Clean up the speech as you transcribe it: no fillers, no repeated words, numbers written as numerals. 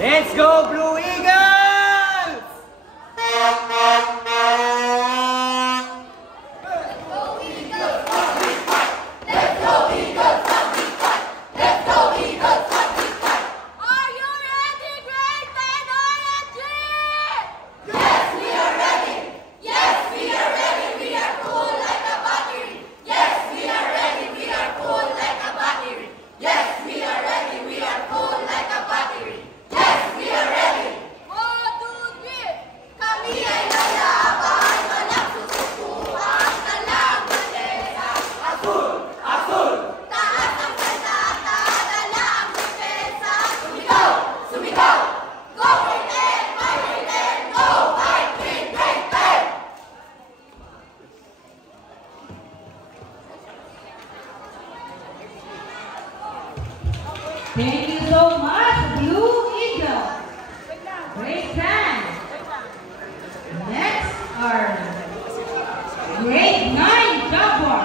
Let's go, Blue Eagles! Thank you so much, Blue Eagle. Great time. Next are grade 9 Jaguar.